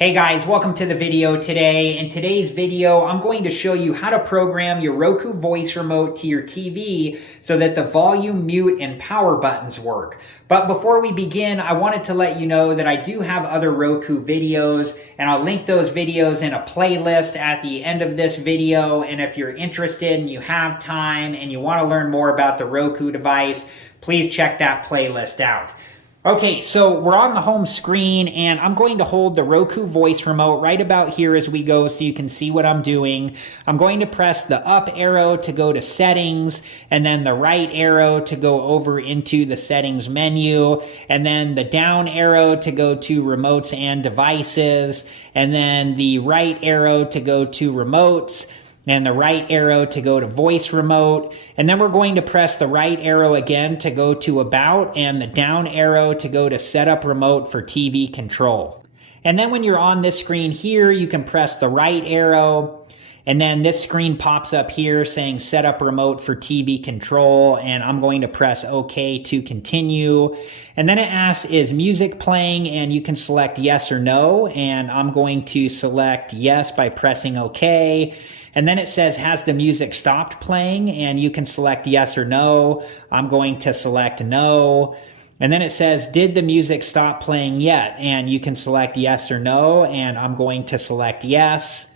Hey guys, welcome to the video today. In today's video, I'm going to show you how to program your Roku voice remote to your TV so that the volume, mute, and power buttons work. But before we begin, I wanted to let you know that I do have other Roku videos, and I'll link those videos in a playlist at the end of this video. And if you're interested and you have time and you want to learn more about the Roku device, please check that playlist out. Okay, so we're on the home screen and I'm going to hold the Roku voice remote right about here as we go so you can see what I'm doing. I'm going to press the up arrow to go to settings and then the right arrow to go over into the settings menu and then the down arrow to go to remotes and devices and then the right arrow to go to remotes and the right arrow to go to voice remote, and then we're going to press the right arrow again to go to about, and the down arrow to go to setup remote for TV control. And then when you're on this screen here, you can press the right arrow, and then this screen pops up here saying setup remote for TV control, and I'm going to press OK to continue. And then it asks, is music playing? And you can select yes or no, and I'm going to select yes by pressing OK. And then it says, has the music stopped playing? And you can select yes or no. I'm going to select no. And then it says, did the music stop playing yet? And you can select yes or no. And I'm going to select yes.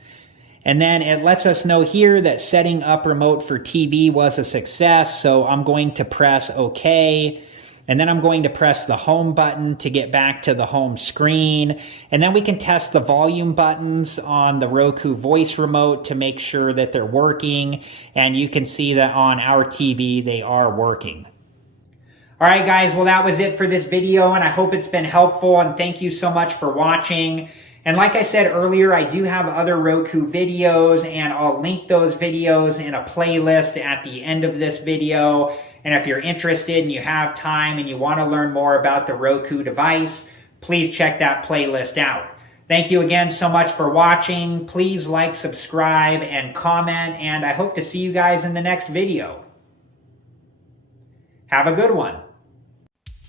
And then it lets us know here that setting up remote for TV was a success. So I'm going to press OK. And then I'm going to press the home button to get back to the home screen. And then we can test the volume buttons on the Roku voice remote to make sure that they're working. And you can see that on our TV, they are working. All right, guys, well, that was it for this video, and I hope it's been helpful, and thank you so much for watching. And like I said earlier, I do have other Roku videos, and I'll link those videos in a playlist at the end of this video. And if you're interested and you have time and you want to learn more about the Roku device, please check that playlist out. Thank you again so much for watching. Please like, subscribe, and comment, and I hope to see you guys in the next video. Have a good one.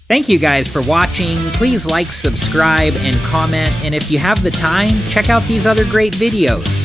Thank you guys for watching. Please like, subscribe, and comment, and if you have the time, check out these other great videos.